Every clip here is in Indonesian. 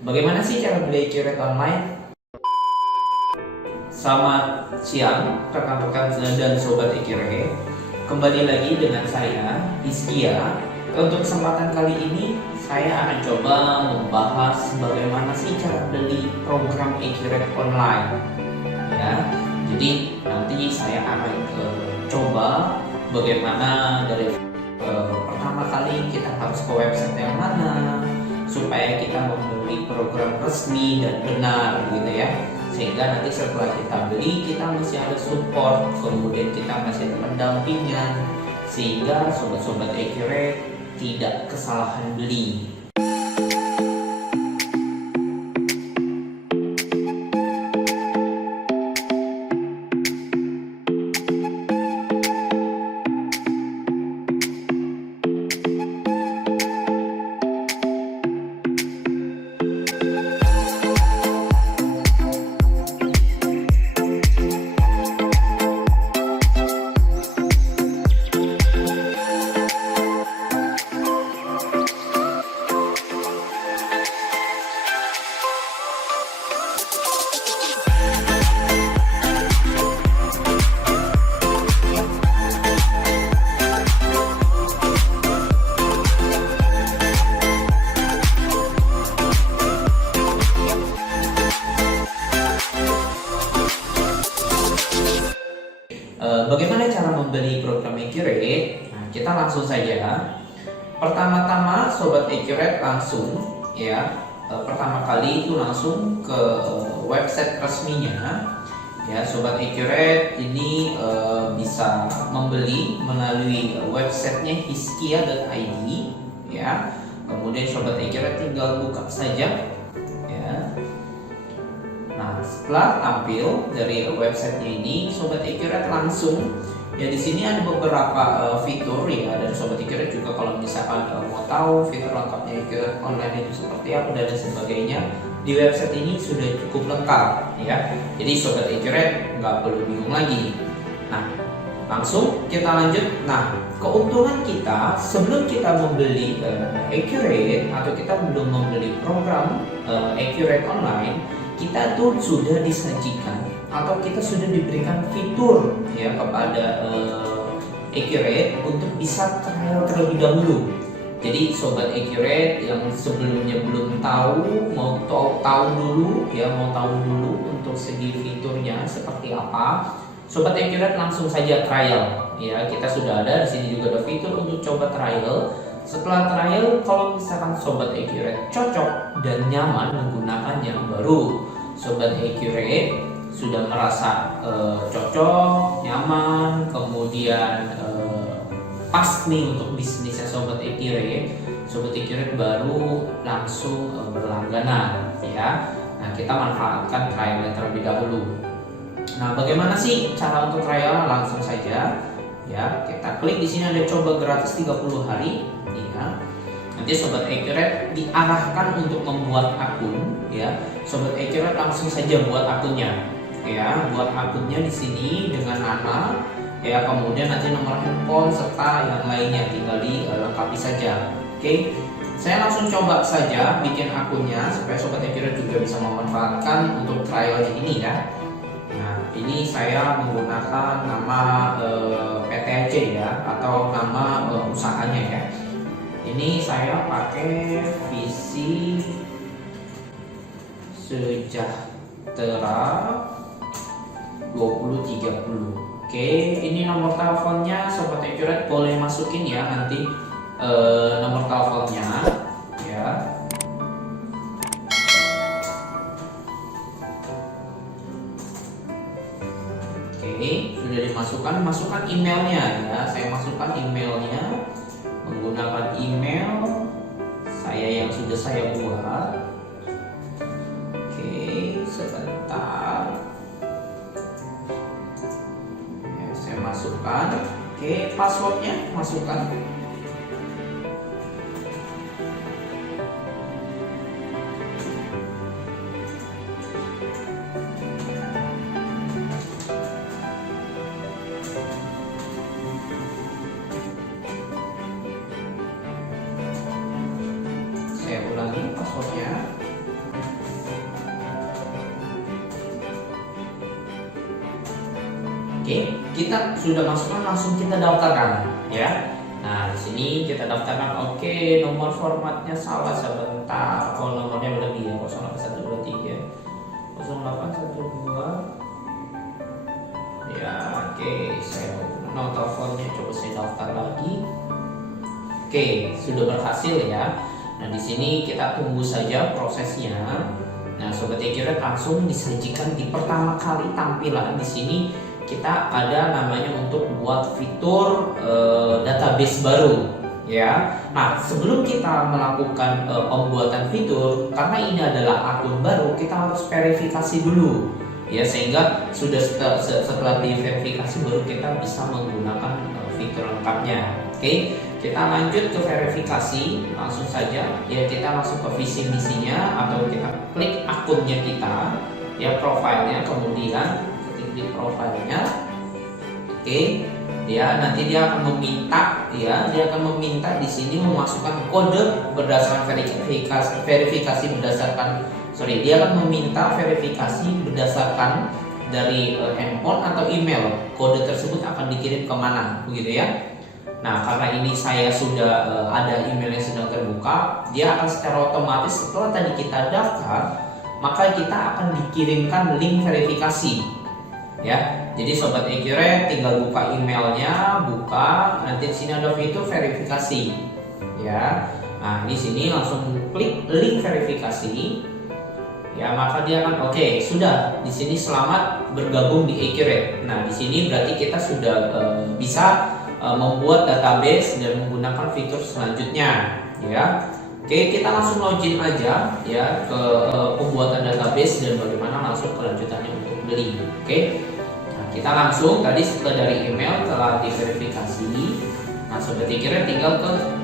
Bagaimana sih cara beli accurate online? Selamat siang rekan-rekan dan sobat accurate. Kembali lagi dengan saya Hizkia. Untuk kesempatan kali ini saya akan coba membahas bagaimana sih cara beli program accurate online. Ya, jadi nanti saya akan coba bagaimana dari pertama kali kita harus ke website yang mana supaya kita membeli program resmi dan benar gitu ya, sehingga nanti setelah kita beli kita masih ada support, kemudian kita masih ada pendampingan, sehingga sobat-sobat accurate tidak kesalahan beli. Bagaimana cara membeli program accurate? Nah, kita langsung saja. Pertama-tama sobat accurate langsung ya, pertama kali itu langsung ke website resminya ya. Sobat accurate ini bisa membeli melalui websitenya hizkia.id ya. Kemudian sobat accurate tinggal buka saja ya. Nah, setelah tampil dari websitenya ini, sobat accurate langsung ya, di sini ada beberapa fitur ya, dan sobat accurate juga kalau misalkan mau tahu fitur lengkapnya accurate online itu seperti apa dan sebagainya, di website ini sudah cukup lengkap ya. Jadi sobat accurate nggak perlu bingung lagi. Nah, langsung kita lanjut. Nah, keuntungan kita sebelum kita membeli accurate atau kita belum membeli program accurate online, kita tuh sudah disajikan atau kita sudah diberikan fitur ya kepada accurate untuk bisa trial terlebih dahulu. Jadi sobat accurate yang sebelumnya belum tahu, mau tahu dulu ya, mau tahu dulu untuk segi fiturnya seperti apa, sobat accurate langsung saja trial ya. Kita sudah ada di sini juga ada fitur untuk coba trial. Setelah trial, kalau misalkan sobat accurate cocok dan nyaman menggunakannya, baru sobat accurate sudah merasa cocok, nyaman, kemudian pas nih untuk bisnisnya sobat accurate baru langsung berlangganan ya. Nah, kita manfaatkan trial terlebih dahulu. Nah, bagaimana sih cara untuk trial? Langsung saja ya, kita klik di sini ada coba gratis 30 hari ya. Nanti sobat accurate diarahkan untuk membuat akun ya. Sobat accurate langsung saja buat akunnya ya, buat akunnya di sini dengan nama ya, kemudian nanti nomor handphone serta yang lainnya tinggal dilengkapi saja. Oke, saya langsung coba saja bikin akunnya supaya sobat accurate juga bisa memanfaatkan untuk trialnya ini ya. Nah, ini saya menggunakan nama PT aja ya, atau nama usahanya ya. Ini saya pakai Visi Sejahtera 2030. Oke, ini nomor teleponnya sobat accurate boleh masukin ya nanti nomor teleponnya ya. Oke, sudah dimasukkan, masukkan emailnya ya. Saya masukkan emailnya menggunakan email saya yang sudah saya buat. Oke, sebentar ya, saya masukkan. Oke, passwordnya masukkan. passwordnya. Oke, kita sudah masukkan, langsung kita daftarkan ya. Nah, di sini kita daftarkan. Oke, nomor formatnya salah sebentar. Oh, nomornya berlebih ya, 08123 0812. Ya, oke, saya nomor teleponnya coba saya daftar lagi. Oke, sudah berhasil ya. Nah, di sini kita tunggu saja prosesnya. Nah, Sobat Accurate langsung disajikan di pertama kali tampilan di sini. Kita ada namanya untuk buat fitur database baru ya. Nah, sebelum kita melakukan pembuatan fitur, karena ini adalah akun baru, kita harus verifikasi dulu ya, sehingga setelah diverifikasi baru kita bisa menggunakan fitur lengkapnya. Oke, kita lanjut ke verifikasi langsung saja ya. Kita langsung ke visi misinya atau kita klik akunnya kita ya, profilnya, kemudian di profilnya. Oke, nanti dia akan meminta ya, dia akan meminta di sini memasukkan kode berdasarkan verifikasi berdasarkan dia akan meminta verifikasi berdasarkan dari handphone atau email. Kode tersebut akan dikirim kemana begitu ya. Nah, karena ini saya sudah ada email yang sedang terbuka, dia akan secara otomatis setelah tadi kita daftar, maka kita akan dikirimkan link verifikasi ya. Jadi Sobat Accurate tinggal buka emailnya, nanti di sini ada fitur verifikasi ya. Nah, di sini langsung klik link verifikasi ya, maka dia akan oke, sudah di sini selamat bergabung di Accurate. Nah, di sini berarti kita sudah bisa membuat database dan menggunakan fitur selanjutnya ya. Oke, kita langsung login aja ya ke pembuatan database dan bagaimana langsung kelanjutannya untuk beli. Oke, nah, kita langsung tadi setelah dari email telah diverifikasi. Nah, Sobat Accurate tinggal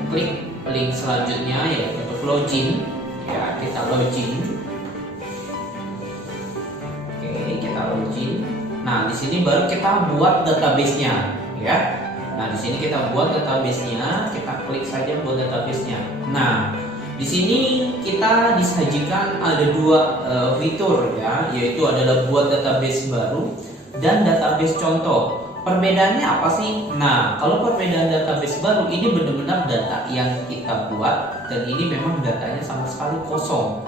klik link selanjutnya yaitu untuk login ya. Kita login. Oke, kita login. Nah, di sini baru kita buat database-nya ya. Nah, di sini kita buat database-nya, kita klik saja buat database-nya. Nah, di sini kita disajikan ada dua fitur ya, yaitu adalah buat database baru dan database contoh. Perbedaannya apa sih? Nah, kalau perbedaan database baru ini benar-benar data yang kita buat dan ini memang datanya sama sekali kosong.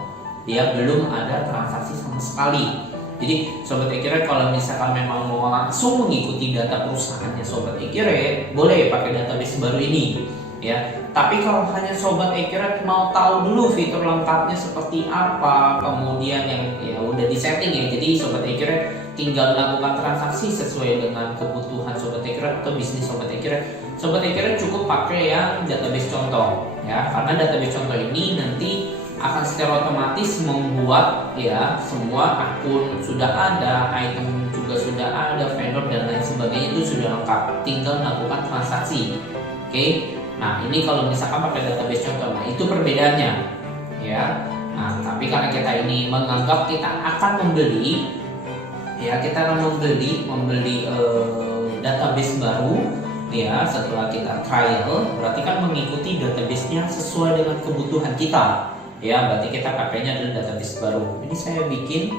Ya, belum ada transaksi sama sekali. Jadi Sobat Accurate kalau misalkan memang mau langsung mengikuti data perusahaannya Sobat Accurate, boleh pakai database baru ini ya. Tapi kalau hanya Sobat Accurate mau tahu dulu fitur lengkapnya seperti apa, kemudian yang ya udah disetting ya. Jadi Sobat Accurate tinggal melakukan transaksi sesuai dengan kebutuhan Sobat Accurate atau bisnis Sobat Accurate. Sobat Accurate cukup pakai yang database contoh ya, karena database contoh ini nanti akan secara otomatis membuat ya semua akun sudah ada, item juga sudah ada, vendor dan lain sebagainya itu sudah lengkap, tinggal melakukan transaksi. Oke, nah ini kalau misalkan pakai database contoh, nah itu perbedaannya ya. Nah, tapi karena kita ini menganggap kita akan membeli ya, kita akan membeli database baru ya, setelah kita trial berarti kan mengikuti database-nya sesuai dengan kebutuhan kita. Ya, berarti kita pakainya adalah database baru. Ini saya bikin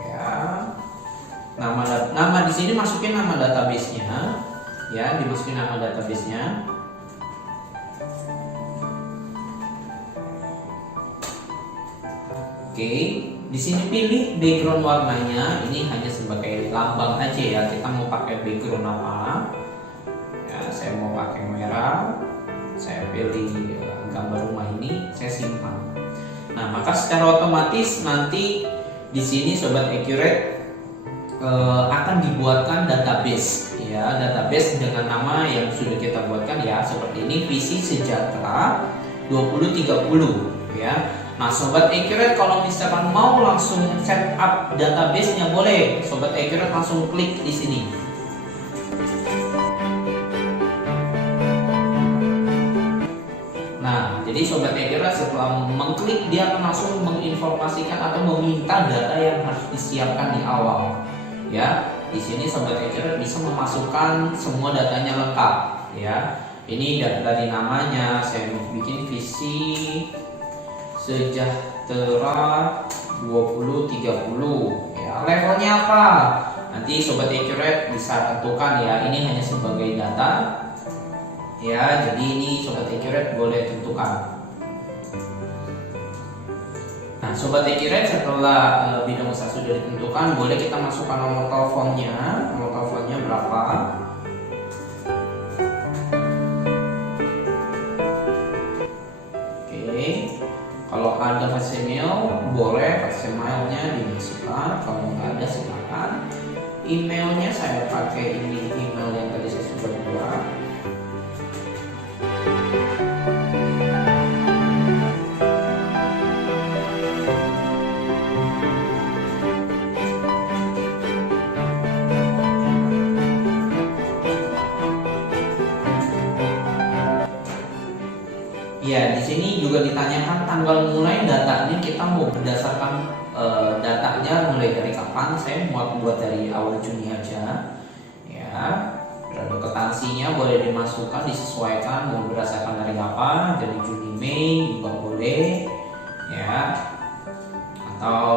ya, nama di sini masukin nama database-nya ya, dimasukin nama database-nya. Oke, di sini pilih background warnanya, ini hanya sebagai lambang aja ya. Kita mau pakai background apa? Ya, saya mau pakai merah. Saya pilih gambar rumah ini, saya simpan. Nah, maka secara otomatis nanti di sini Sobat Accurate akan dibuatkan database ya, database dengan nama yang sudah kita buatkan ya, seperti ini, Visi Sejahtera 2030 ya. Nah, Sobat Accurate kalau misalkan mau langsung setup database-nya boleh, Sobat Accurate langsung klik di sini. Nah, jadi Sobat Accurate setelah mengklik dia akan langsung menginformasikan atau meminta data yang harus disiapkan di awal. Ya, di sini Sobat Accurate bisa memasukkan semua datanya lengkap. Ya, ini dari namanya saya bikin Visi Sejahtera 2030. Ya, levelnya apa? nanti Sobat Accurate bisa tentukan ya, ini hanya sebagai data ya, jadi ini Sobat Accurate boleh tentukan. Nah, Sobat Accurate setelah bidang usaha sudah ditentukan, boleh kita masukkan nomor teleponnya berapa. Oke, kalau ada fax email, boleh fax emailnya dimasukkan. Kalau nggak ada, silakan. Emailnya saya pakai ini email yang tadi saya sudah buat. Ya, di sini juga ditanyakan tanggal mulai datanya, kita mau berdasarkan datanya mulai dari kapan. Saya buat dari awal Juni aja. Ya, periode kwitansinya boleh dimasukkan, disesuaikan mau berdasarkan dari apa, dari Juni Mei juga boleh, ya. Atau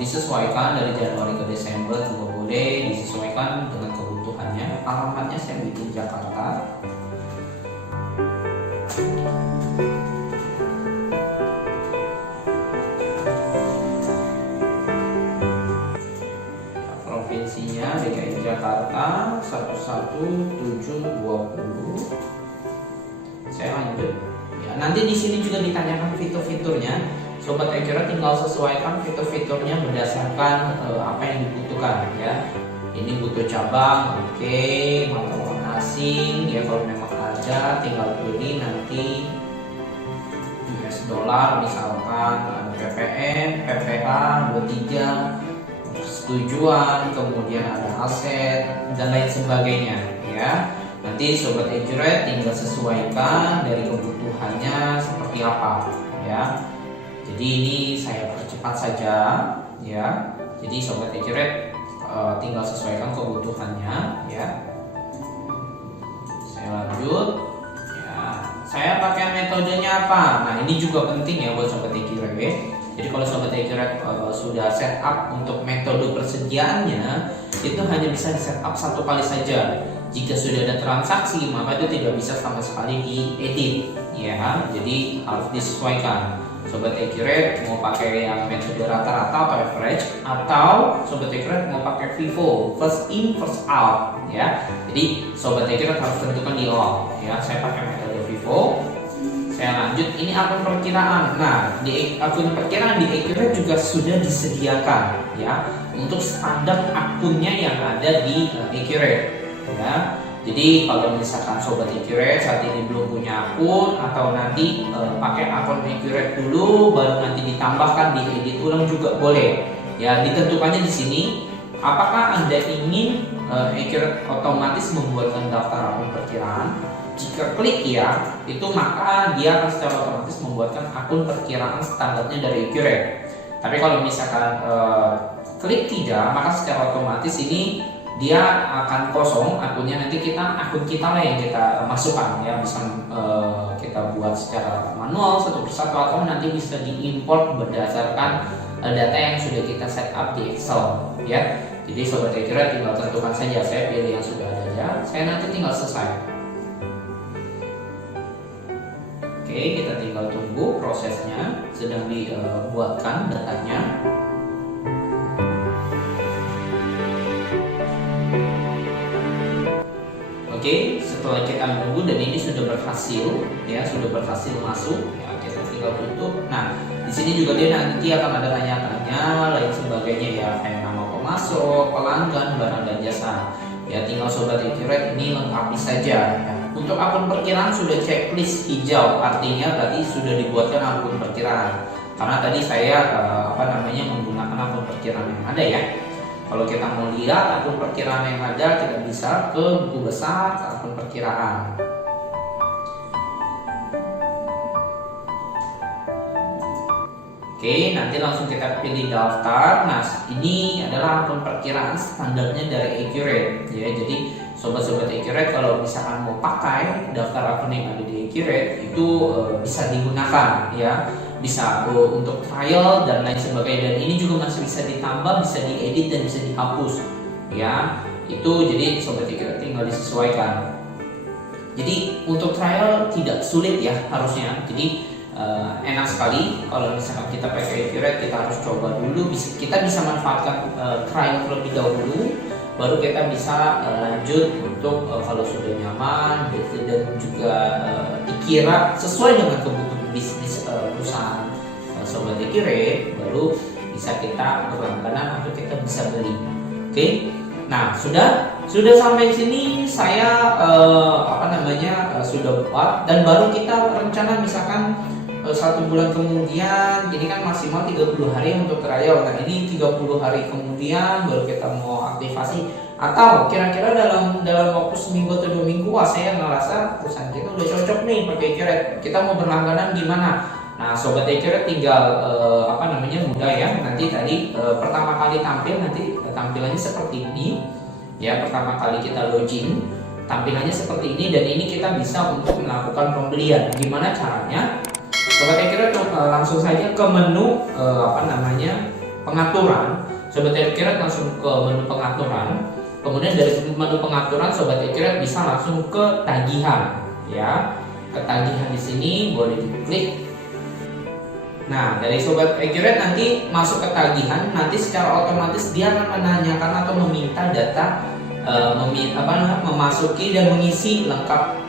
disesuaikan dari Januari ke Desember juga boleh, disesuaikan dengan kebutuhannya. Alamatnya saya bikin Jakarta. Provinsinya DKI Jakarta 11720. Saya lanjut. Ya, nanti di sini juga ditanyakan fitur-fiturnya. Sobat Accurate tinggal sesuaikan fitur-fiturnya berdasarkan apa yang dibutuhkan ya. Ini butuh cabang, oke, mata uang asing ya, kalau memang ada tinggal pilih nanti US dollar misalkan, ada PPN, PPH 23, persetujuan, kemudian ada aset dan lain sebagainya ya. Nanti Sobat Accurate tinggal sesuaikan dari kebutuhannya seperti apa ya. Jadi ini saya percepat saja ya. Jadi Sobat Accurate tinggal sesuaikan kebutuhannya ya. Saya lanjut ya. Saya pakai metodenya apa? Nah, ini juga penting ya buat Sobat Accurate. Jadi kalau Sobat Accurate sudah setup untuk metode persediaannya, itu hanya bisa di setup satu kali saja. Jika sudah ada transaksi, maka itu tidak bisa sama sekali diedit ya. Jadi harus disesuaikan. Sobat Accurate mau pakai yang metode rata-rata atau average, atau Sobat Accurate mau pakai FIFO, first in first out ya. Jadi Sobat Accurate harus tentukan di all ya. Saya pakai metode FIFO. Saya lanjut, ini akun perkiraan. Nah, di akun perkiraan di Accurate juga sudah disediakan ya untuk standar akunnya yang ada di Accurate ya. Jadi kalau misalkan Sobat Accurate saat ini belum punya akun, atau nanti pakai akun Accurate dulu baru nanti ditambahkan diedit ulang juga boleh ya. Ditentukannya di sini apakah Anda ingin Accurate otomatis membuatkan daftar akun perkiraan. Jika klik ya, itu maka dia akan secara otomatis membuatkan akun perkiraan standarnya dari Accurate. Tapi kalau misalkan klik tidak, maka secara otomatis ini dia akan kosong akunnya. Nanti akun kita lah yang kita masukkan ya, bisa kita buat secara manual satu persatu, atau nanti bisa diimport berdasarkan data yang sudah kita setup di Excel ya. Jadi Sobat Accurate tinggal tentukan saja, saya pilih yang sudah ada ya, saya nanti tinggal selesai. Oke, kita tinggal tunggu prosesnya, sedang dibuatkan datanya. Oke, setelah kita menunggu dan ini sudah berhasil ya, sudah berhasil masuk ya, kita tinggal tutup. Nah, di sini juga dia nanti akan ada tanya-tanya lain sebagainya ya, kayak nama pemasok, pelanggan, barang dan jasa. Ya, tinggal Sobat Accurate ini lengkapi saja ya. Untuk akun perkiraan sudah checklist hijau, artinya tadi sudah dibuatkan akun perkiraan. Karena tadi saya menggunakan akun perkiraan yang ada ya. Kalau kita mau lihat akun perkiraan yang ada, kita bisa ke buku besar, ke akun perkiraan. Oke, nanti langsung kita pilih daftar. Nah, ini adalah akun perkiraan standarnya dari Accurate ya. Jadi Sobat-sobat Accurate kalau misalkan mau pakai daftar akun yang ada di Accurate itu bisa digunakan ya, bisa untuk trial dan lain sebagainya. Dan ini juga masih bisa ditambah, bisa diedit dan bisa dihapus ya. Itu jadi sobat e-Curate tinggal disesuaikan. Jadi untuk trial tidak sulit ya harusnya. Jadi enak sekali kalau misalkan kita pakai e-Curate, kita harus coba dulu. Kita bisa manfaatkan trial terlebih dahulu, baru kita bisa lanjut untuk kalau sudah nyaman dan juga dikira sesuai dengan kebutuhan bisnis perusahaan sobat e-Curate, baru bisa kita berlangganan atau kita bisa beli. Oke. Nah, sudah sampai sini saya sudah buat, dan baru kita rencana misalkan 1 bulan kemudian, ini kan maksimal 30 hari untuk trial. Nah, ini 30 hari kemudian baru kita mau aktivasi, atau kira-kira dalam waktu seminggu atau 2 minggu, saya ngerasa perusahaan kita udah cocok nih pakai e-Curate, kita mau berlangganan gimana? Nah, sobat e-Curate tinggal mudah ya. Nanti tadi pertama kali tampil, nanti tampilannya seperti ini ya. Pertama kali kita login, tampilannya seperti ini, dan ini kita bisa untuk melakukan pembelian. Gimana caranya? Sobat e-Curate langsung saja ke menu pengaturan. Sobat e-Curate langsung ke menu pengaturan. Kemudian dari menu pengaturan sobat e-Curate bisa langsung ke tagihan ya. Ke tagihan di sini boleh diklik. Nah, dari sobat e-Curate nanti masuk ke tagihan, nanti secara otomatis dia akan menanyakan atau meminta data, memasuki dan mengisi lengkap.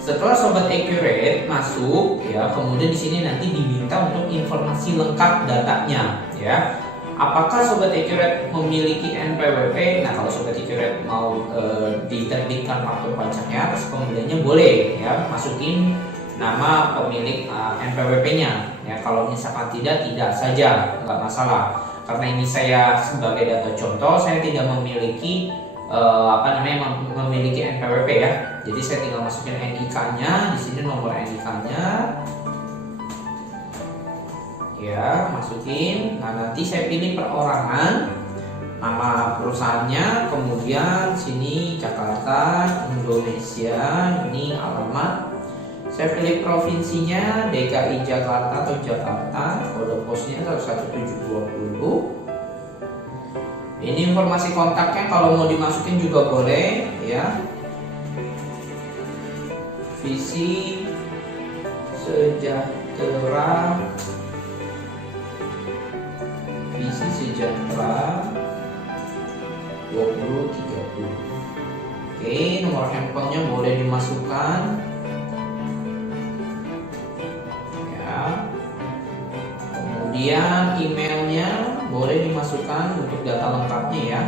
Setelah sobat e-Curate masuk ya, kemudian di sini nanti diminta untuk informasi lengkap datanya ya. Apakah sobat e-Curate memiliki NPWP? Nah, kalau sobat e-Curate mau diterbitkan faktur pajaknya atas pembeliannya, boleh ya, masukin nama pemilik NPWP-nya ya. Kalau misalkan tidak saja, nggak masalah, karena ini saya sebagai data contoh, saya tidak memiliki memiliki NPWP ya. Jadi saya tinggal masukin NIK-nya di sini, nomor NIK-nya ya, masukin. Nah, nanti saya pilih perorangan, nama perusahaannya, kemudian sini Jakarta, Indonesia, ini alamat. Saya pilih provinsinya DKI Jakarta atau Jakarta, kode posnya 11720. Ini informasi kontaknya, kalau mau dimasukin juga boleh ya. Visi Sejahtera, Visi Sejahtera 2030. Oke, nomor handphonenya boleh dimasukkan. Kemudian emailnya boleh dimasukkan untuk data lengkapnya ya.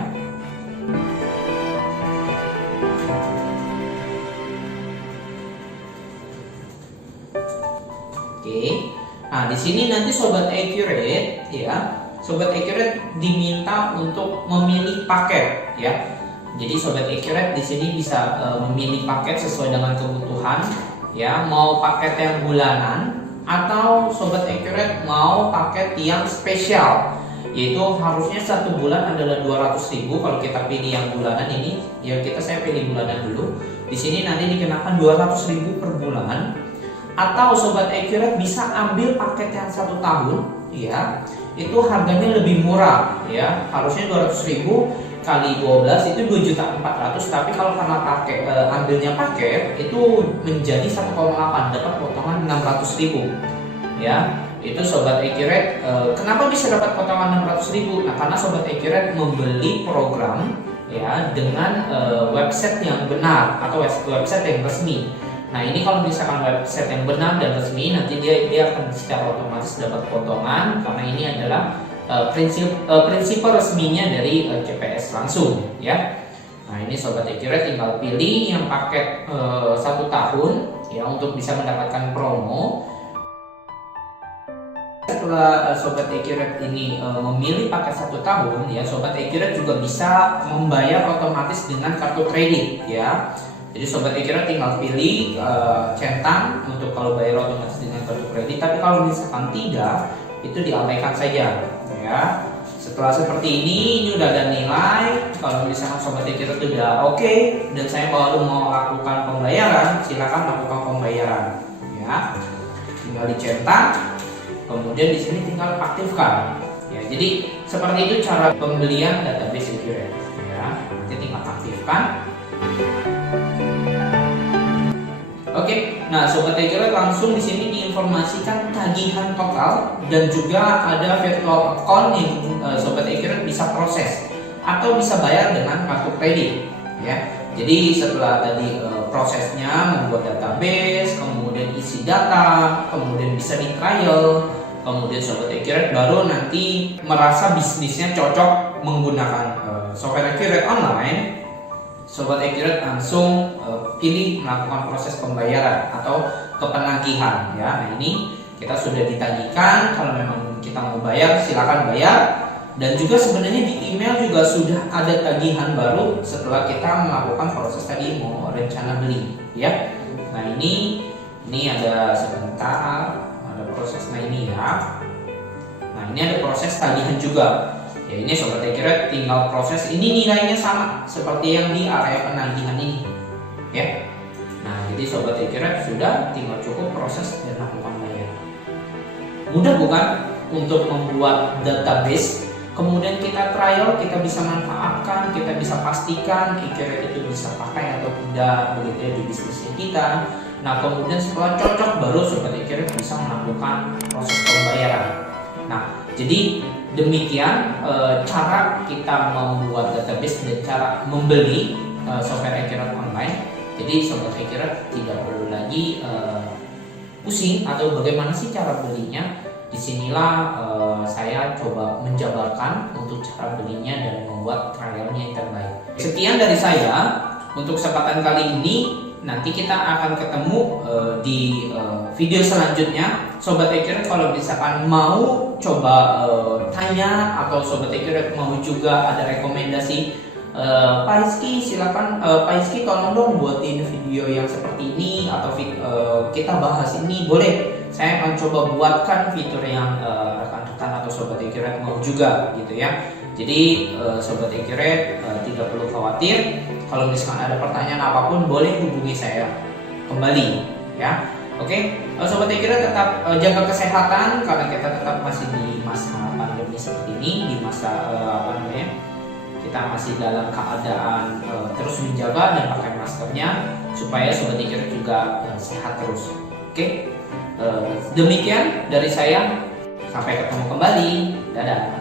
Oke. Nah, di sini nanti sobat e-Curate ya, sobat e-Curate diminta untuk memilih paket ya. Jadi sobat e-Curate di sini bisa memilih paket sesuai dengan kebutuhan ya, mau paket yang bulanan atau sobat e-Curate mau paket yang spesial, yaitu harusnya 1 bulan adalah 200.000. Kalau kita pilih yang bulanan ini ya, saya pilih bulanan dulu. Di sini nanti dikenakan 200.000 per bulan. Atau sobat e-Curate bisa ambil paket yang 1 tahun ya, itu harganya lebih murah ya. Harusnya 200.000 kali 12 itu 2.400.000, tapi kalau karena ambilnya paket itu menjadi 1,8, dapat potongan 600.000 ya. Itu sobat e-Curate kenapa bisa dapat potongan 600.000? Nah, karena sobat e-Curate membeli program ya dengan website yang benar atau website yang resmi. Nah, ini kalau misalkan website yang benar dan resmi, nanti dia akan secara otomatis dapat potongan, karena ini adalah prinsip resminya dari CPS langsung ya. Nah, ini sobat e-Curate tinggal pilih yang paket 1 tahun ya, untuk bisa mendapatkan promo. Setelah sobat e-Curate ini memilih paket 1 tahun ya, sobat e-Curate juga bisa membayar otomatis dengan kartu kredit ya. Jadi sobat e-Curate tinggal pilih centang untuk kalau bayar otomatis dengan kartu kredit, tapi kalau misalkan tidak, itu diabaikan saja ya. Setelah seperti ini udah ada nilai. Kalau misalkan sobat e-Curate udah oke dan saya baru mau lakukan pembayaran, silakan lakukan pembayaran ya. Tinggal dicetak, kemudian di sini tinggal aktifkan ya. Jadi seperti itu cara pembelian database e-Curate ya. aktifkan. Oke, nah Sobat Accurate langsung di sini diinformasikan tagihan total dan juga ada virtual account yang Sobat Accurate bisa proses atau bisa bayar dengan kartu kredit ya. Jadi setelah tadi prosesnya membuat database, kemudian isi data, kemudian bisa di trial, kemudian Sobat Accurate baru nanti merasa bisnisnya cocok menggunakan software Accurate Online, Sobat Accurate langsung pilih melakukan proses pembayaran atau kepenagihan ya. Nah ini kita sudah ditagihkan, kalau memang kita mau bayar silakan bayar. Dan juga sebenarnya di email juga sudah ada tagihan baru setelah kita melakukan proses tadi mau rencana beli ya. Nah ini ada sebentar, ada proses, nah ini ya. Nah ini ada proses tagihan juga. Ya ini Sobat Accurate tinggal proses, ini nilainya sama seperti yang di area penagihan ini ya. Nah jadi Sobat Accurate sudah tinggal cukup proses dan lakukan bayar. Mudah bukan untuk membuat database, kemudian kita trial, kita bisa manfaatkan, kita bisa pastikan Accurate itu bisa pakai atau tidak begitu ya di bisnisnya kita. Nah kemudian setelah cocok baru Sobat Accurate bisa melakukan proses pembayaran. Nah jadi demikian cara kita membuat database dan cara membeli software Accurate Online. Jadi Sobat Accurate tidak perlu lagi pusing atau bagaimana sih cara belinya. Disinilah saya coba menjabarkan untuk cara belinya dan membuat trialnya yang terbaik. Sekian dari saya untuk kesempatan kali ini. Nanti kita akan ketemu di video selanjutnya. Sobat Accurate kalau misalkan mau coba tanya atau Sobat Accurate mau juga ada rekomendasi, Pak Rizky silakan, Pak Rizky tolong dong buatin video yang seperti ini atau kita bahas ini, boleh. Saya akan coba buatkan fitur yang rekan-rekan atau Sobat Accurate mau juga gitu ya. Jadi Sobat Accurate tidak perlu khawatir. Kalau misalkan ada pertanyaan apapun boleh hubungi saya kembali ya. Oke, Sobat Accurate tetap jaga kesehatan karena kita tetap masih di masa pandemi seperti ini, di masa kita masih dalam keadaan terus menjaga dan pakai maskernya supaya Sobat Accurate juga sehat terus. Oke, demikian dari saya. Sampai ketemu kembali. Dadah.